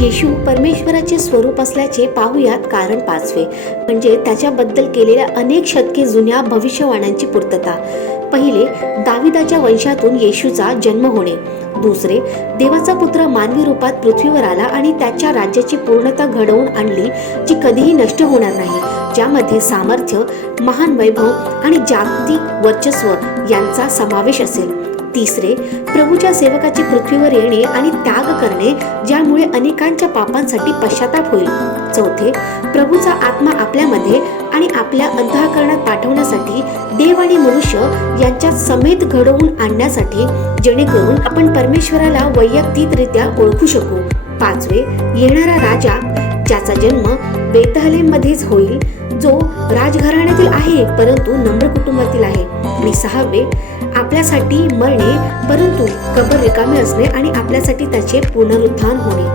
येशू परमेश्वराचे स्वरूप असल्याचे पाहूयात. कारण 5 म्हणजे त्याच्याबद्दल केलेल्या अनेक शतके जुन्या भविष्यवाण्यांची पूर्तता. पहिले, दाविदाच्या वंशातून येशूचा जन्म होणे. दुसरे, देवाचा पुत्र मानवी रूपात पृथ्वीवर आला आणि त्याच्या राज्याची पूर्णता घडवून आणली, जी कधीही नष्ट होणार नाही, ज्यामध्ये सामर्थ्य, महान वैभव आणि जागतिक वर्चस्व यांचा समावेश असेल. तिसरे, प्रभूच्या सेवकाची पृथ्वीवर येणे आणि त्याग करणे, ज्यामुळे अनेकांच्या पापांसाठी पश्चाताप होईल. चौथे, प्रभूचा आत्मा आपल्यामध्ये आणि आपल्या अंतःकरणात पाठवण्यासाठी, देव आणि मनुष्य यांच्यात समेत घडवून आणण्यासाठी, जेणेकरून आपण परमेश्वराला वैयक्तिकरित्या ओळखू शकू. 5, येणारा राजा, ज्याचा जन्म बेथलेहममध्येच होईल, जो राजघराण्यातील आहे परंतु नम्र कुटुंबातील आहे. आणि 6, आपल्यासाठी मरणे परंतु कबर रिकामे असणे आणि आपल्यासाठी त्याचे पुनरुत्थान होणे.